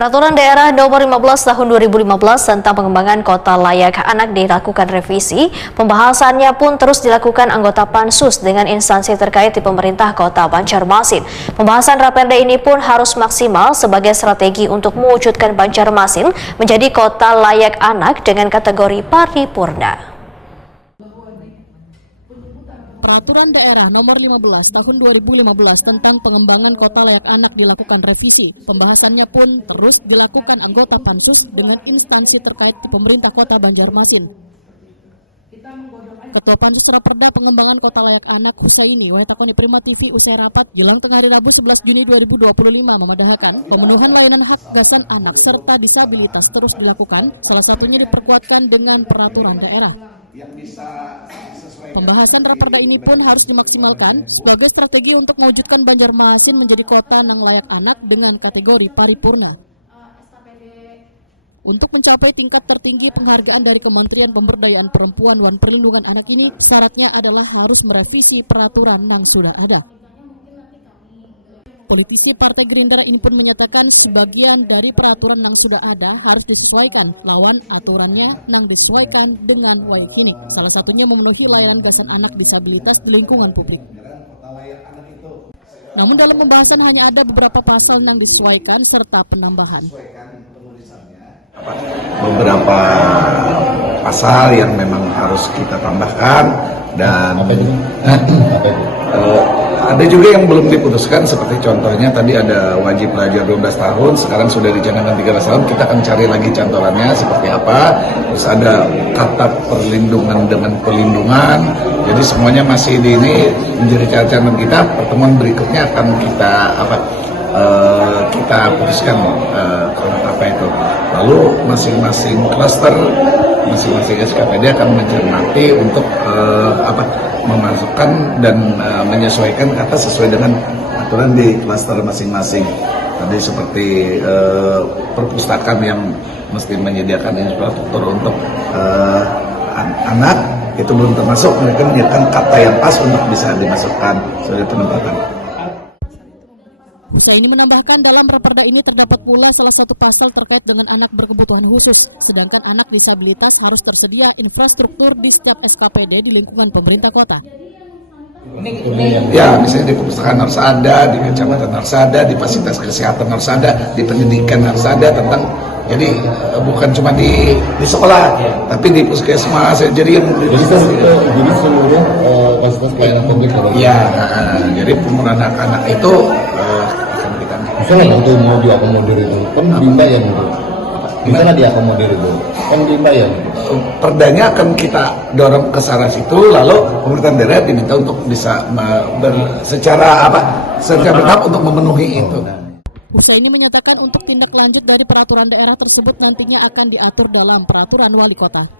Peraturan Daerah Nomor 15 Tahun 2015 tentang pengembangan kota layak anak dilakukan revisi. Pembahasannya pun terus dilakukan anggota Pansus dengan instansi terkait di pemerintah Kota Banjarmasin. Pembahasan Raperda ini pun harus maksimal sebagai strategi untuk mewujudkan Banjarmasin menjadi kota layak anak dengan kategori paripurna. Peraturan Daerah Nomor 15 Tahun 2015 tentang pengembangan kota layak anak dilakukan revisi. Pembahasannya pun terus dilakukan anggota Pansus dengan instansi terkait di pemerintah Kota Banjarmasin. Ketua Pansus Raperda Pengembangan Kota Layak Anak Husaini Wahetakoni Prima TV usai rapat jelang tengah hari Rabu 11 Juni 2025 memadahkan pemenuhan layanan hak gasan anak serta disabilitas terus dilakukan, salah satunya diperkuatkan dengan peraturan daerah. Pembahasan Raperda ini pun harus dimaksimalkan sebagai strategi untuk mewujudkan Banjarmasin menjadi kota nang layak anak dengan kategori paripurna. Untuk mencapai tingkat tertinggi penghargaan dari Kementerian Pemberdayaan Perempuan dan Perlindungan Anak ini, syaratnya adalah harus merevisi peraturan yang sudah ada. Politisi Partai Gerindra ini pun menyatakan sebagian dari peraturan yang sudah ada harus disesuaikan, lawan aturannya yang disesuaikan dengan wayak kini. Salah satunya memenuhi layanan gasan anak disabilitas di lingkungan publik. Namun dalam pembahasan hanya ada beberapa pasal yang disesuaikan serta penambahan. Beberapa pasal yang memang harus kita tambahkan dan apa itu? Ada juga yang belum diputuskan, seperti contohnya tadi ada wajib belajar 12 tahun, sekarang sudah dicanangkan 13 tahun, kita akan cari lagi cantolannya seperti apa. Terus ada kata perlindungan dengan pelindungan, jadi semuanya masih di ini menjadi catatan kita. Pertemuan berikutnya akan kita putuskan apa itu. Lalu masing-masing klaster, masing-masing SKPD akan mencermati untuk memasukkan dan menyesuaikan kata sesuai dengan aturan di klaster masing-masing. Tadi seperti perpustakaan yang mesti menyediakan infrastruktur untuk anak, itu belum termasuk, mereka menyiapkan kata yang pas untuk bisa dimasukkan sebagai penempatan. Husaini menambahkan dalam Raperda ini terdapat pula salah satu pasal terkait dengan anak berkebutuhan khusus, sedangkan anak disabilitas harus tersedia infrastruktur di setiap SKPD di lingkungan pemerintah kota. Ya, misalnya di perpustakaan harus ada, di kecamatan harus ada, di fasilitas kesehatan harus ada, di pendidikan harus ada tentang. Jadi bukan cuma di sekolah, tapi di puskesmas. Jadi seluruh fasilitas pelayanan publik ya. Jadi pemenuhan anak itu misalnya waktu mau diakomodir itu kan dibayar gitu, misalnya diakomodir itu kan dibayar gitu. Perdanya akan kita dorong ke arah situ, lalu pemerintah daerah diminta untuk bisa secara bertahap untuk memenuhi itu. Husaini menyatakan untuk tindak lanjut dari peraturan daerah tersebut nantinya akan diatur dalam peraturan wali kota.